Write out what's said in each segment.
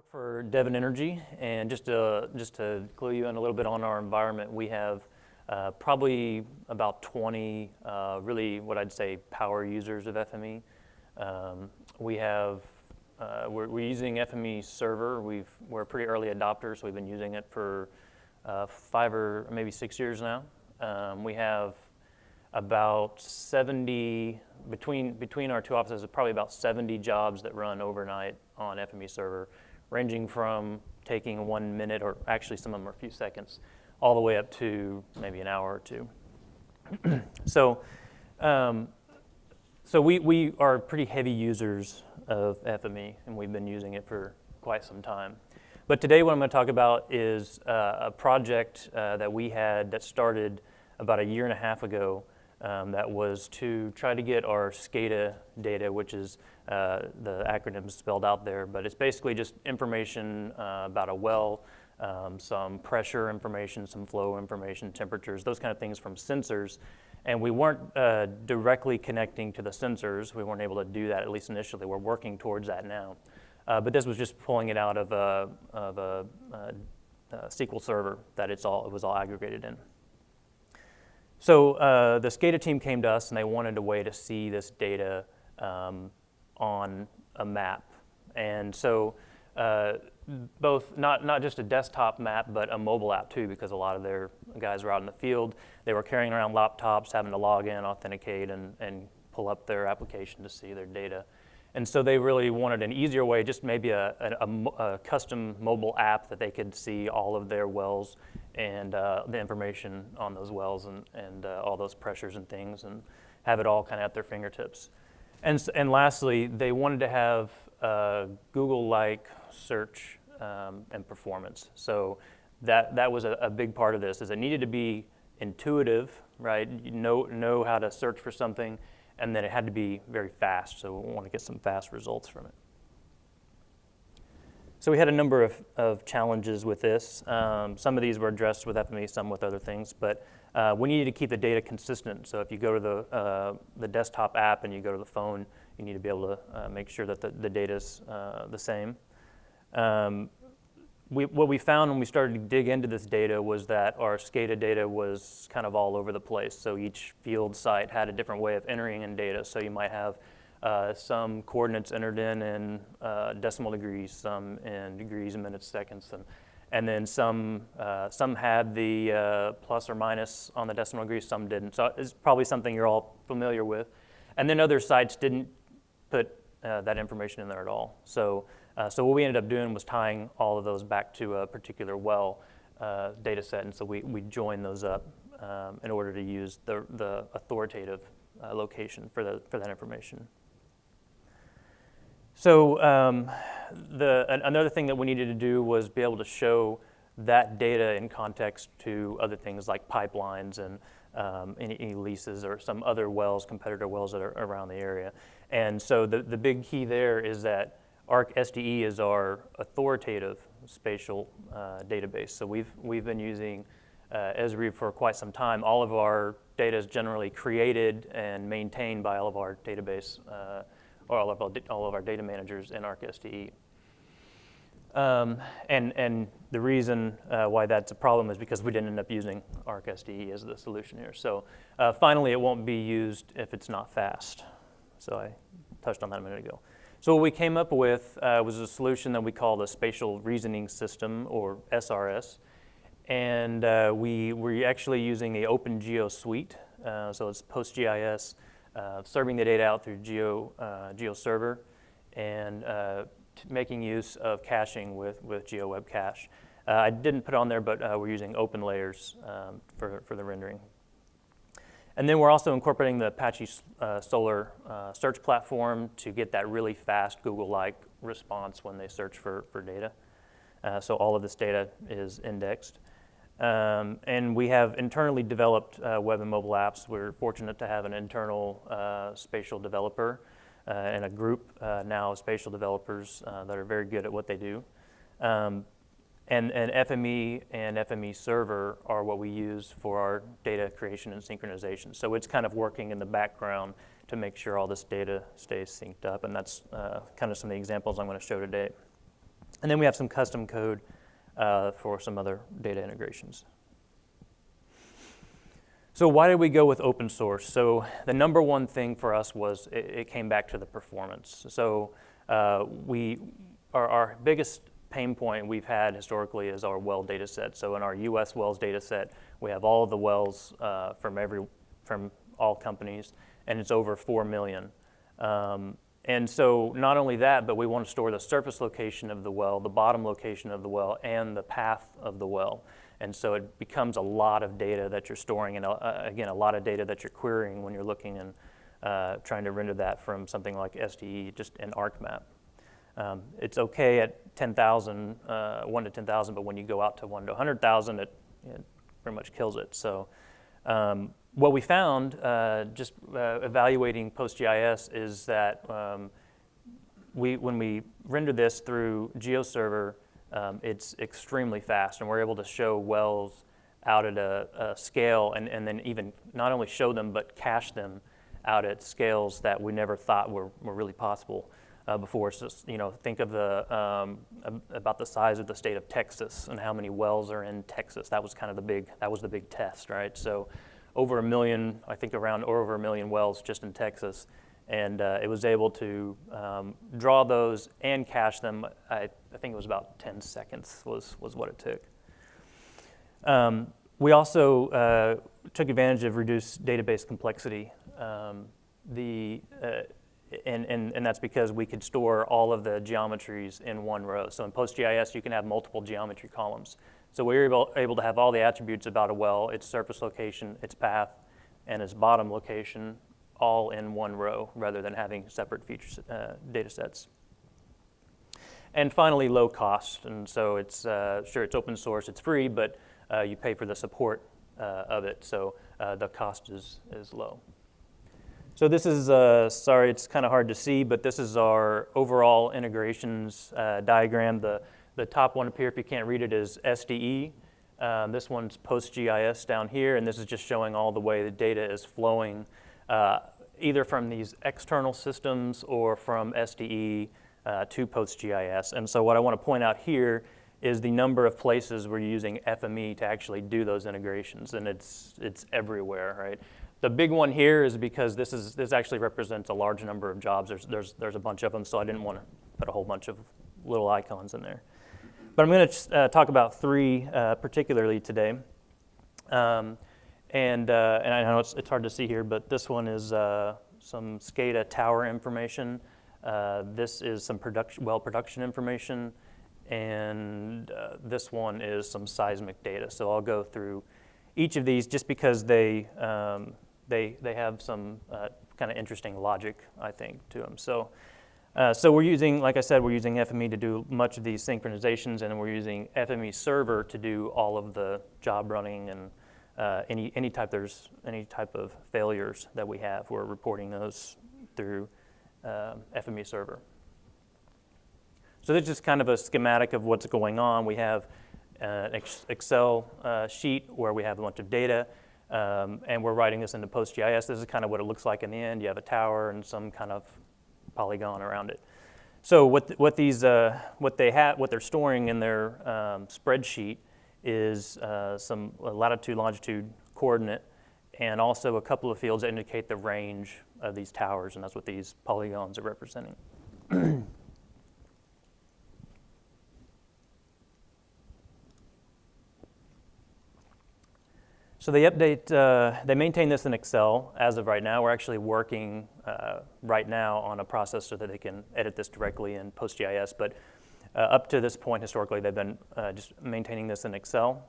work for Devon Energy, and just to clue you in a little bit on our environment, we have probably about 20 really what I'd say power users of FME. We're using FME server. We're a pretty early adopter, so we've been using it for 5 or maybe 6 years now. We have about 70, between our two offices, probably about 70 jobs that run overnight on FME server, ranging from taking 1 minute, or actually some of them are a few seconds, all the way up to maybe an hour or two. So we are pretty heavy users of FME, and we've been using it for quite some time. But today what I'm going to talk about is a project that we had that started about 1.5 years ago. That was to try to get our SCADA data, which is the acronym spelled out there, but it's basically just information about a well, some pressure information, some flow information, temperatures, those kind of things from sensors. And we weren't directly connecting to the sensors. We weren't able to do that, at least initially. We're working towards that now. But this was just pulling it out of a SQL server that it was all aggregated in. So the SCADA team came to us, and they wanted a way to see this data on a map. And so both, not just a desktop map, but a mobile app too, because a lot of their guys were out in the field. They were carrying around laptops, having to log in, authenticate, and pull up their application to see their data. And so they really wanted an easier way, just maybe a custom mobile app that they could see all of their wells and the information on those wells and all those pressures and things, and have it all kind of at their fingertips. And lastly, they wanted to have Google-like search and performance. So that was a big part of this, is it needed to be intuitive, right? You know how to search for something, and then it had to be very fast, so we want to get some fast results from it. So we had a number of challenges with this. Some of these were addressed with FME, some with other things, but we needed to keep the data consistent. So if you go to the desktop app and you go to the phone, you need to be able to make sure that the data's the same. What we found when we started to dig into this data was that our SCADA data was kind of all over the place. So each field site had a different way of entering in data. So you might have some coordinates entered in decimal degrees, some in degrees, minutes, seconds, and then some had the plus or minus on the decimal degrees, some didn't. So it's probably something you're all familiar with. And then other sites didn't put that information in there at all. So what we ended up doing was tying all of those back to a particular well data set, and so we joined those up in order to use the authoritative location for that information. So another thing that we needed to do was be able to show that data in context to other things like pipelines and any leases or some other wells, competitor wells that are around the area. And so the big key there is that ArcSDE is our authoritative spatial database. So we've been using Esri for quite some time. All of our data is generally created and maintained by all of our database or all of our data managers in ArcSDE. And the reason why that's a problem is because we didn't end up using ArcSDE as the solution here. So finally, it won't be used if it's not fast. So I touched on that a minute ago. So what we came up with was a solution that we call the Spatial Reasoning System, or SRS. And we're actually using the OpenGeo suite. So it's PostGIS, serving the data out through GeoServer, and making use of caching with GeoWeb Cache. I didn't put it on there, but we're using open layers for the rendering. And then we're also incorporating the Apache Solar search platform to get that really fast Google-like response when they search for data. So all of this data is indexed. And we have internally developed web and mobile apps. We're fortunate to have an internal spatial developer and a group now of spatial developers that are very good at what they do. And FME and FME server are what we use for our data creation and synchronization. So it's kind of working in the background to make sure all this data stays synced up, and that's kind of some of the examples I'm going to show today. And then we have some custom code for some other data integrations. So why did we go with open source? So the number one thing for us was it came back to the performance. So our biggest pain point we've had historically is our well data set. So in our US wells data set, we have all of the wells from all companies, and it's over 4 million. And so not only that, but we want to store the surface location of the well, the bottom location of the well, and the path of the well. And so it becomes a lot of data that you're storing, and again, a lot of data that you're querying when you're looking and trying to render that from something like SDE, just an ArcMap. It's okay at 10,000, 1 to 10,000, but when you go out to 1 to 100,000, it pretty much kills it. So what we found, just evaluating PostGIS, is that when we render this through GeoServer, it's extremely fast, and we're able to show wells out at a scale, and then even not only show them, but cache them out at scales that we never thought were really possible before. So, think of about the size of the state of Texas and how many wells are in Texas. That was kind of the big test, right? So over 1 million, I think over 1 million wells just in Texas. And it was able to draw those and cache them. I think it was about 10 seconds was what it took. We also took advantage of reduced database complexity. And that's because we could store all of the geometries in one row. So in PostGIS, you can have multiple geometry columns. So we were able to have all the attributes about a well, its surface location, its path, and its bottom location, all in one row rather than having separate feature data sets. And finally, low cost. And so it's sure, it's open source, it's free, but you pay for the support of it. So the cost is low. So this is, sorry, it's kind of hard to see, but this is our overall integrations diagram. The top one up here, if you can't read it, is SDE. This one's PostGIS down here, and this is just showing all the way the data is flowing either from these external systems or from SDE to PostGIS. And so what I want to point out here is the number of places we're using FME to actually do those integrations, and it's everywhere, right? The big one here is because this actually represents a large number of jobs. There's a bunch of them, so I didn't want to put a whole bunch of little icons in there. But I'm going to talk about 3 particularly today. And I know it's hard to see here, but this one is some SCADA tower information. This is some well production information, and this one is some seismic data. So I'll go through each of these just because they have some kind of interesting logic, I think, to them. So we're using, like I said, we're using FME to do much of these synchronizations, and we're using FME server to do all of the job running and any type of failures that we have. We're reporting those through FME server. So this is just kind of a schematic of what's going on. We have an Excel sheet where we have a bunch of data, and we're writing this into PostGIS. This is kind of what it looks like in the end. You have a tower and some kind of polygon around it. So what they're storing in their spreadsheet is some latitude, longitude coordinate, and also a couple of fields that indicate the range of these towers, and that's what these polygons are representing. So they maintain this in Excel as of right now. We're actually working right now on a process so that they can edit this directly in PostGIS, but up to this point, historically, they've been just maintaining this in Excel.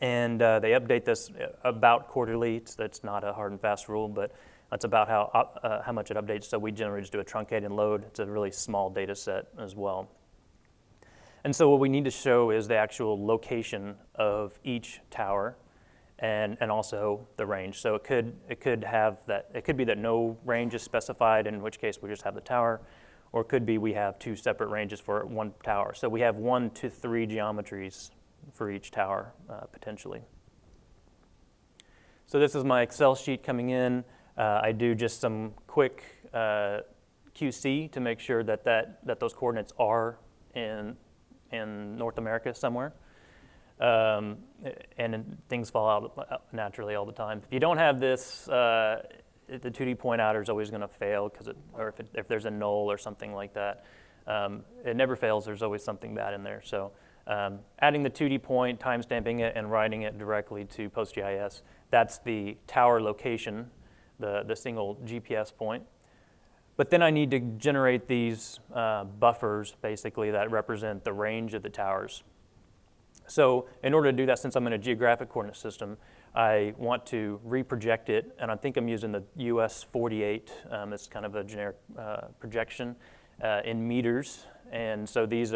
And they update this about quarterly. That's not a hard and fast rule, but that's about how much it updates. So we generally just do a truncated load. It's a really small data set as well. And so what we need to show is the actual location of each tower and also the range. So it could have that. It could be that no range is specified, in which case we just have the tower, or it could be we have 2 separate ranges for one tower. So we have 1 to 3 geometries for each tower potentially. So this is my Excel sheet coming in. I do just some quick QC to make sure that those coordinates are in in North America somewhere. And things fall out naturally all the time. If you don't have this, the 2D point outer is always going to fail if there's a null or something like that. It never fails. There's always something bad in there. So adding the 2D point, timestamping it, and writing it directly to PostGIS, that's the tower location, the single GPS point. But then I need to generate these buffers, basically, that represent the range of the towers. So in order to do that, since I'm in a geographic coordinate system, I want to reproject it, and I think I'm using the US 48. It's kind of a generic projection in meters. And so these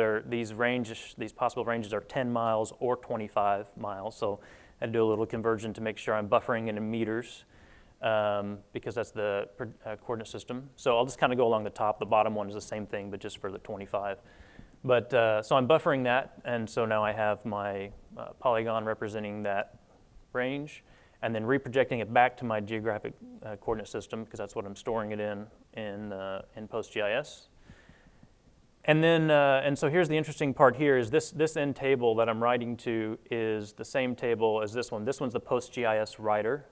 possible ranges are 10 miles or 25 miles. So I do a little conversion to make sure I'm buffering it in meters, because that's the coordinate system. So I'll just kind of go along the top. The bottom one is the same thing, but just for the 25. But so I'm buffering that, and so now I have my polygon representing that range, and then reprojecting it back to my geographic coordinate system, because that's what I'm storing it in PostGIS. And then, and so here's the interesting part here is this end table that I'm writing to is the same table as this one. This one's the PostGIS writer.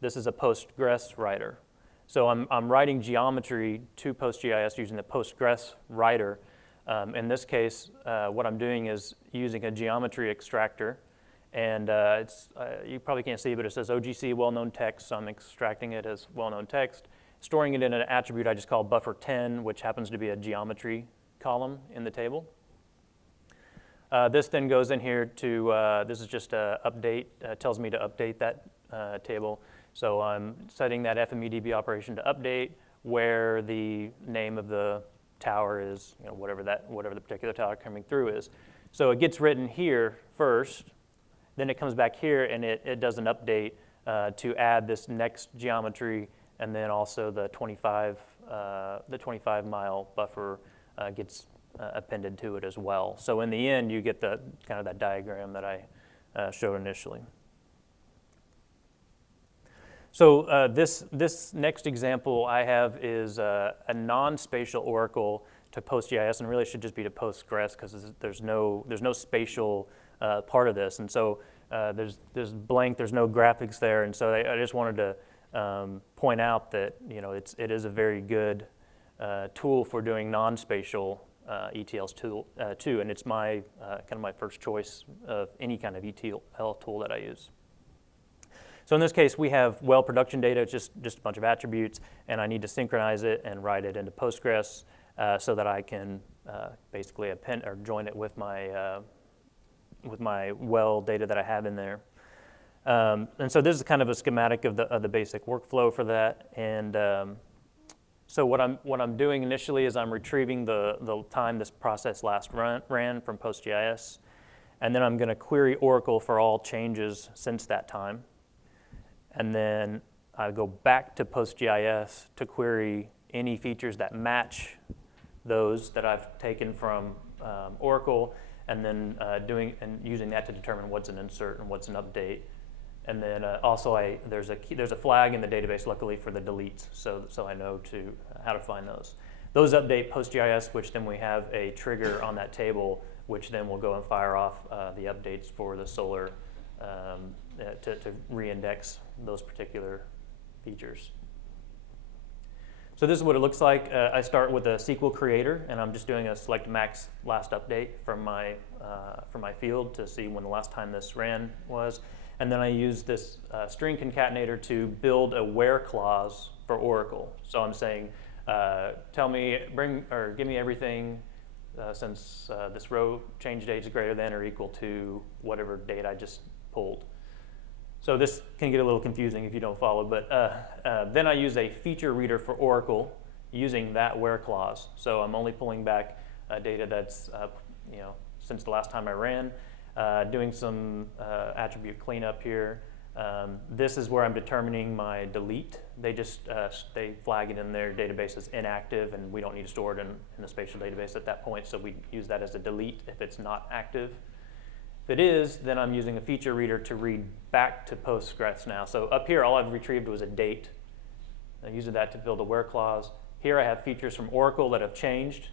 This is a Postgres writer. So I'm writing geometry to PostGIS using the Postgres writer. In this case, what I'm doing is using a geometry extractor, and you probably can't see, but it says OGC well-known text, so I'm extracting it as well-known text, storing it in an attribute I just call buffer10, which happens to be a geometry column in the table. This then goes in here to, this is just a update, tells me to update that table. So I'm setting that FME DB operation to update where the name of the tower is, whatever the particular tower coming through is. So it gets written here first, then it comes back here and it does an update to add this next geometry, and then also the 25 mile buffer gets appended to it as well. So in the end, you get the kind of that diagram that I showed initially. So this next example I have is a non-spatial oracle to PostGIS, and really should just be to Postgres, because there's no spatial part of this, and so there's blank, there's no graphics there, and so I just wanted to point out that it is a very good tool for doing non-spatial ETLs too, and it's my kind of my first choice of any kind of ETL tool that I use. So in this case, we have well production data, just a bunch of attributes, and I need to synchronize it and write it into Postgres so that I can basically append or join it with my well data that I have in there. And so this is kind of a schematic of the basic workflow for that. And so what I'm doing initially is I'm retrieving the time this process last ran from PostGIS, and then I'm going to query Oracle for all changes since that time. And then I go back to PostGIS to query any features that match those that I've taken from Oracle, and then using that to determine what's an insert and what's an update. And then also there's a flag in the database, luckily, for the deletes, so I know how to find those. Those update PostGIS, which then we have a trigger on that table, which then will go and fire off the updates for the solar to reindex those particular features. So this is what it looks like. I start with a SQL creator, and I'm just doing a select max last update from my field to see when the last time this ran was. And then I use this string concatenator to build a where clause for Oracle. So I'm saying, give me everything since this row change date is greater than or equal to whatever date I just pulled. So this can get a little confusing if you don't follow, but then I use a feature reader for Oracle using that where clause. So I'm only pulling back data that's since the last time I ran, doing some attribute cleanup here. This is where I'm determining my delete. They flag it in their database as inactive, and we don't need to store it in a spatial database at that point, so we use that as a delete if it's not active. If it is, then I'm using a feature reader to read back to Postgres now. So up here, all I've retrieved was a date. I used that to build a where clause. Here I have features from Oracle that have changed.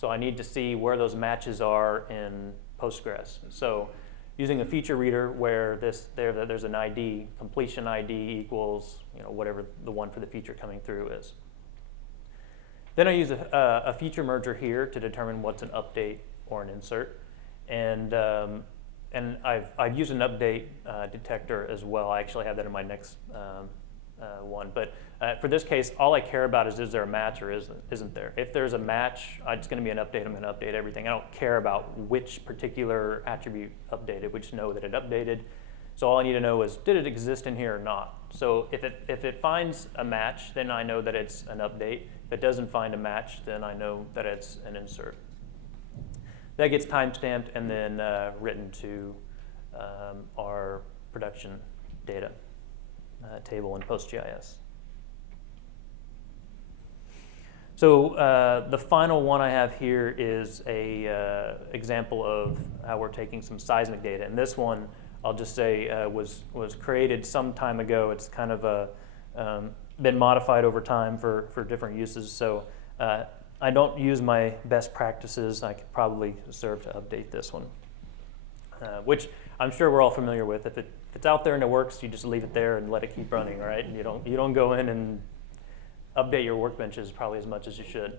So I need to see where those matches are in Postgres. So using a feature reader where there's an ID, completion ID equals whatever the one for the feature coming through is. Then I use a feature merger here to determine what's an update or an insert. And I've used an update detector as well. I actually have that in my next one. But for this case, all I care about is there a match or isn't there? If there's a match, it's going to be an update. I'm going to update everything. I don't care about which particular attribute updated. We just know that it updated. So all I need to know is, did it exist in here or not? So if it finds a match, then I know that it's an update. If it doesn't find a match, then I know that it's an insert. That gets timestamped and then written to our production data table in PostGIS. So the final one I have here is a example of how we're taking some seismic data. And this one, I'll just say, was created some time ago. It's kind of been modified over time for different uses. So I don't use my best practices. I could probably serve to update this one, which I'm sure we're all familiar with. If it's out there and it works, you just leave it there and let it keep running, right? And you don't go in and update your workbenches probably as much as you should.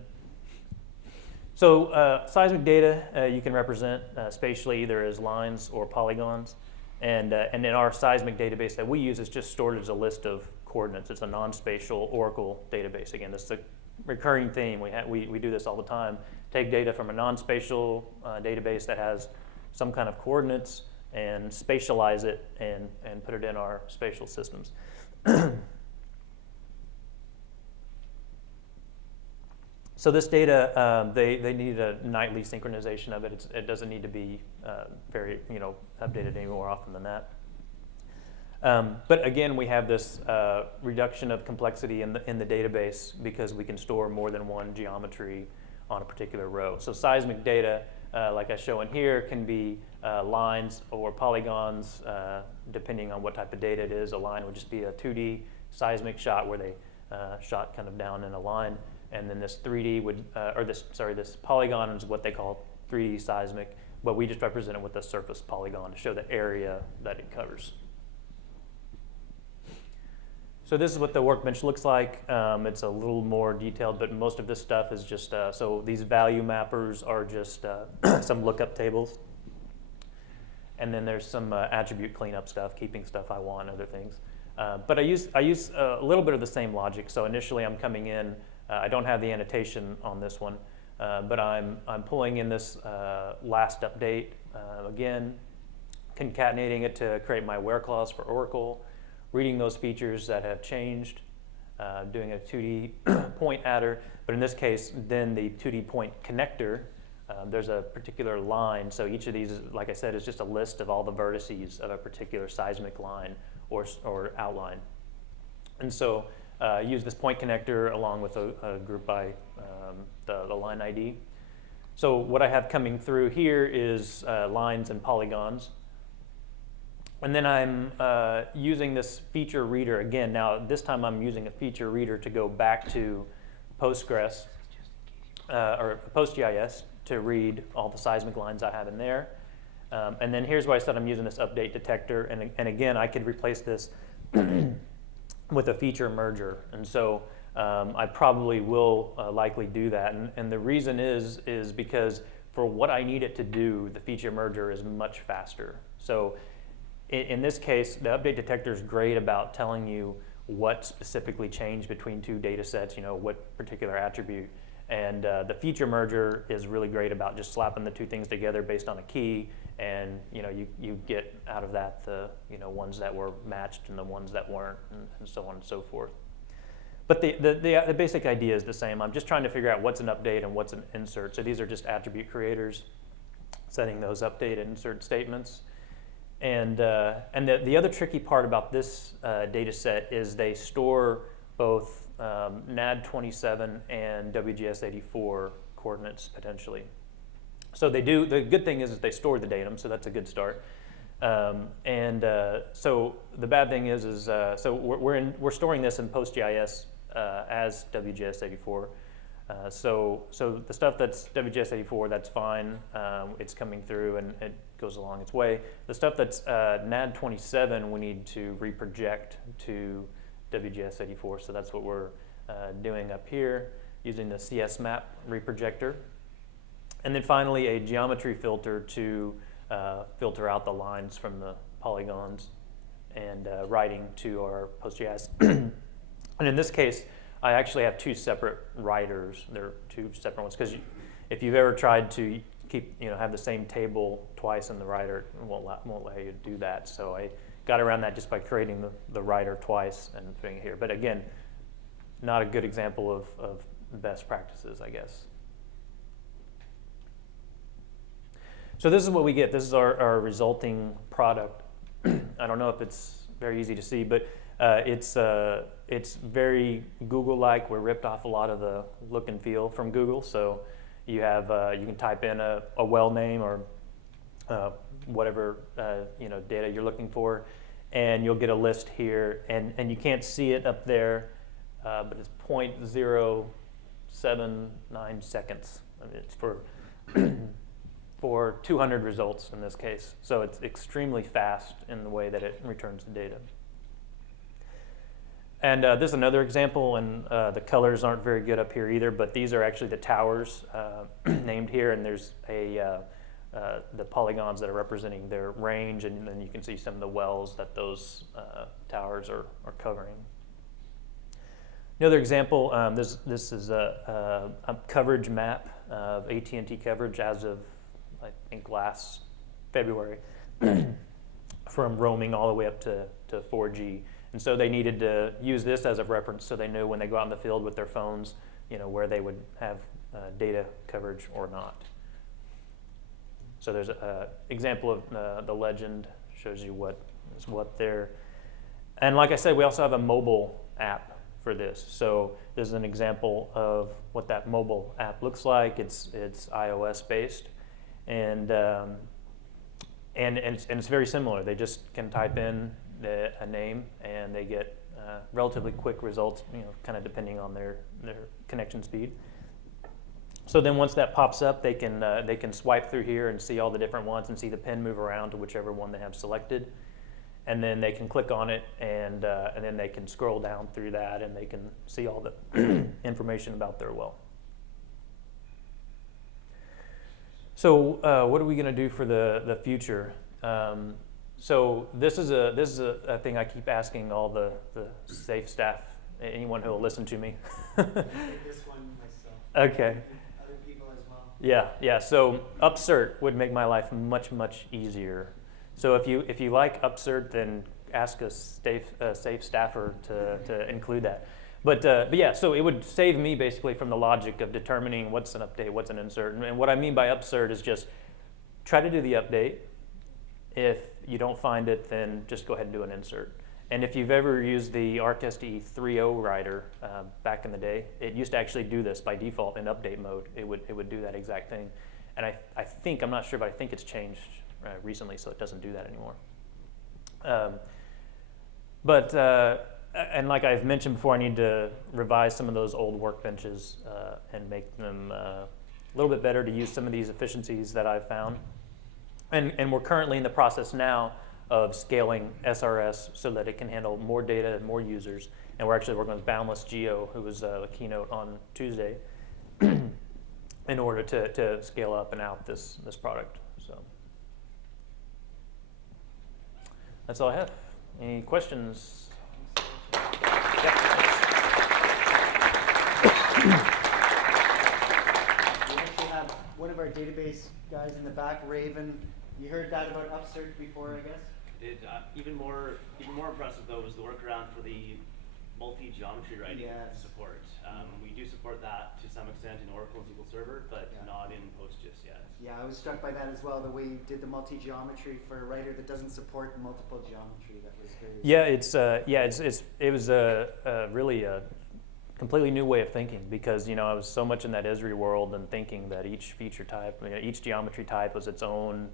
So seismic data you can represent spatially either as lines or polygons. And in our seismic database that we use, it's just stored as a list of coordinates. It's a non-spatial Oracle database. Again, this is a recurring theme. We do this all the time. Take data from a non-spatial database that has some kind of coordinates and spatialize it and put it in our spatial systems. So this data, they need a nightly synchronization of it. It doesn't need to be very updated any more often than that. But again, we have this reduction of complexity in the database because we can store more than one geometry on a particular row. So seismic data, like I show in here, can be lines or polygons, depending on what type of data it is. A line would just be a 2D seismic shot where they shot kind of down in a line. And then this 3D this polygon is what they call 3D seismic, but we just represent it with a surface polygon to show the area that it covers. So this is what the workbench looks like. It's a little more detailed, but most of this stuff is just, so these value mappers are just some lookup tables. And then there's some attribute cleanup stuff, keeping stuff I want, other things. But I use a little bit of the same logic. So initially I'm coming in, I don't have the annotation on this one, but I'm pulling in this last update, again, concatenating it to create my where clause for Oracle, reading those features that have changed, doing a 2D point adder, but in this case, then the 2D point connector, there's a particular line, so each of these, like I said, is just a list of all the vertices of a particular seismic line or outline. And so use this point connector along with a group by the line ID. So what I have coming through here is lines and polygons. And then I'm using this feature reader again. Now, this time I'm using a feature reader to go back to Postgres or PostGIS to read all the seismic lines I have in there. And then here's where I said I'm using this update detector. And again, I could replace this with a feature merger. And so I probably will likely do that. And the reason is because for what I need it to do, the feature merger is much faster. So in this case, the update detector is great about telling you what specifically changed between two data sets, what particular attribute. And the feature merger is really great about just slapping the two things together based on a key, and you get out of that the ones that were matched and the ones that weren't, and so on and so forth. But the basic idea is the same. I'm just trying to figure out what's an update and what's an insert. So these are just attribute creators setting those update and insert statements. And the other tricky part about this data set is they store both NAD27 and WGS84 coordinates potentially. So they do. The good thing is they store the datum, so that's a good start. So the bad thing is so we're storing this in PostGIS as WGS84. So the stuff that's WGS84, that's fine. It's coming through and it goes along its way. The stuff that's NAD27, we need to reproject to WGS84. So that's what we're doing up here using the CS map reprojector. And then finally, a geometry filter to filter out the lines from the polygons and writing to our PostGIS. And in this case, I actually have two separate writers. They're two separate ones because if you've ever tried to have the same table twice in the writer, it won't allow you to do that. So I got around that just by creating the writer twice and putting it here. But again, not a good example of best practices, I guess. So this is what we get. This is our resulting product. I don't know if it's very easy to see, but it's very Google-like. We ripped off a lot of the look and feel from Google. So you have you can type in a well name or whatever data you're looking for, and you'll get a list here. And you can't see it up there, but it's 0.079 seconds. I mean, it's for 200 results in this case. So it's extremely fast in the way that it returns the data. And this is another example, and the colors aren't very good up here either, but these are actually the towers named here, and there's the polygons that are representing their range, and then you can see some of the wells that those towers are covering. Another example, this is a coverage map of AT&T coverage as of, I think, last February, from roaming all the way up to 4G. And so they needed to use this as a reference so they knew when they go out in the field with their phones, where they would have data coverage or not. So there's an example of the legend, shows you what is what there. And like I said, we also have a mobile app for this. So this is an example of what that mobile app looks like. It's iOS based, and it's very similar. They just can type in a name, and they get relatively quick results, kind of depending on their connection speed. So then once that pops up, they can swipe through here and see all the different ones and see the pen move around to whichever one they have selected. And then they can click on it, and then they can scroll down through that, and they can see all the information about their well. So what are we going to do for the future? So this is a thing I keep asking all the SAFE staff, anyone who will listen to me. Take this one myself. Okay. Other people as well. Yeah. So Upsert would make my life much easier. So if you like Upsert, then ask a SAFE staffer to include that. But yeah, so it would save me basically from the logic of determining what's an update, what's an insert. And what I mean by Upsert is just try to do the update. If you don't find it, then just go ahead and do an insert. And if you've ever used the ArcSDE 3.0 writer back in the day, it used to actually do this by default in update mode. It would do that exact thing. And I think, I'm not sure, but I think it's changed recently, so it doesn't do that anymore. And like I've mentioned before, I need to revise some of those old workbenches and make them a little bit better to use some of these efficiencies that I've found. And we're currently in the process now of scaling SRS so that it can handle more data and more users. And we're actually working with Boundless Geo, who was a keynote on Tuesday, in order to scale up and out this product. So that's all I have. Any questions? Yeah. We actually have one of our database guys in the back, Raven. You heard that about Upsert before, I guess? Even more impressive though was the workaround for the multi-geometry writing support. We do support that to some extent in Oracle and SQL Server, but not in PostGIS yet. Yeah, I was struck by that as well, the way you did the multi-geometry for a writer that doesn't support multiple geometry. That was very it was really a completely new way of thinking, because I was so much in that Esri world and thinking that each feature type, each geometry type was its own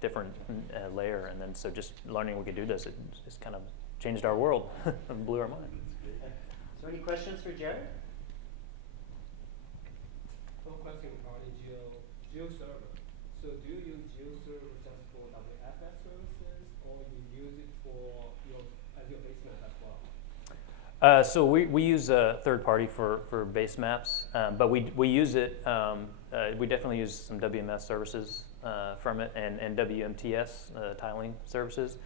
different layer, and then so just learning we could do this, it just kind of changed our world and blew our mind. So any questions for Jared? One question regarding GeoServer. So do you use GeoServer just for WFS services, or you use it for as your base map as well? So we use a third party for base maps, but we use it. We definitely use some WMS services from it and WMTS tiling services.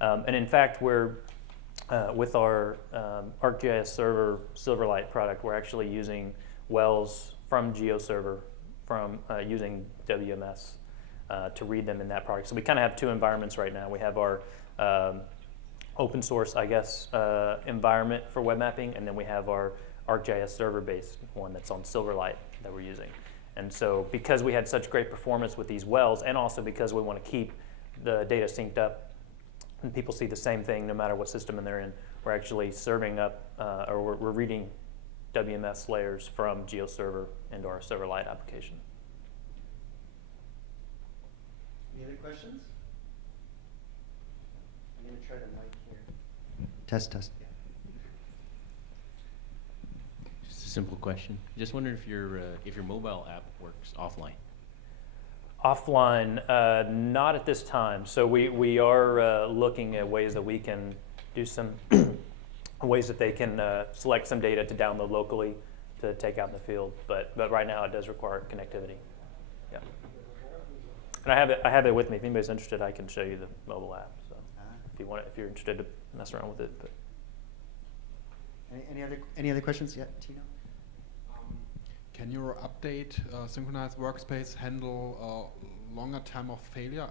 And in fact, we're with our ArcGIS Server Silverlight product, we're actually using wells from GeoServer from using WMS to read them in that product. So we kind of have two environments right now. We have our open source, I guess, environment for web mapping, and then we have our ArcGIS server-based one that's on Silverlight that we're using. And so because we had such great performance with these wells, and also because we want to keep the data synced up and people see the same thing no matter what system they're in, we're actually serving up, or we're reading WMS layers from GeoServer into our Silverlight application. Any other questions? I'm going to try the mic here. Test. Yeah. Just a simple question. Just wondered if your mobile app works offline. Offline, not at this time. So we are looking at ways that we can do some ways that they can select some data to download locally to take out in the field. But right now it does require connectivity. Yeah. And I have it with me. If anybody's interested, I can show you the mobile app. So if you're interested to mess around with it. But. Any other questions? Yeah, Tino. Can your update synchronized workspace handle longer time of failure?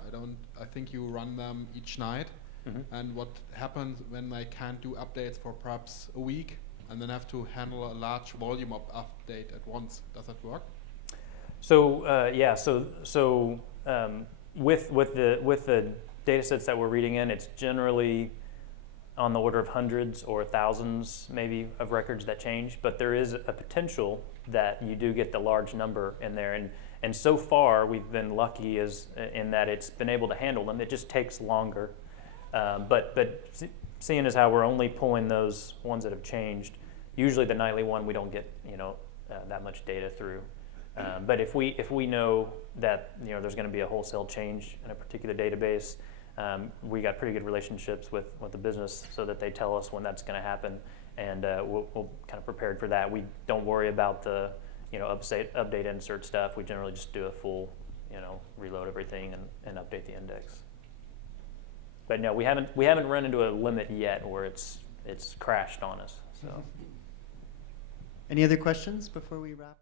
I think you run them each night. Mm-hmm. And what happens when they can't do updates for perhaps a week and then have to handle a large volume of update at once? Does that work? So yeah. So with the data sets that we're reading in, it's generally on the order of hundreds or thousands maybe of records that change, but there is a potential that you do get the large number in there. And so far we've been lucky in that it's been able to handle them. It just takes longer. But seeing as how we're only pulling those ones that have changed, usually the nightly one we don't get that much data through. But if we know that there's going to be a wholesale change in a particular database, we got pretty good relationships with the business so that they tell us when that's going to happen, and we'll kind of prepared for that. We don't worry about the update insert stuff. We generally just do a full reload everything and update the index. But no, we haven't run into a limit yet where it's crashed on us. So. Any other questions before we wrap?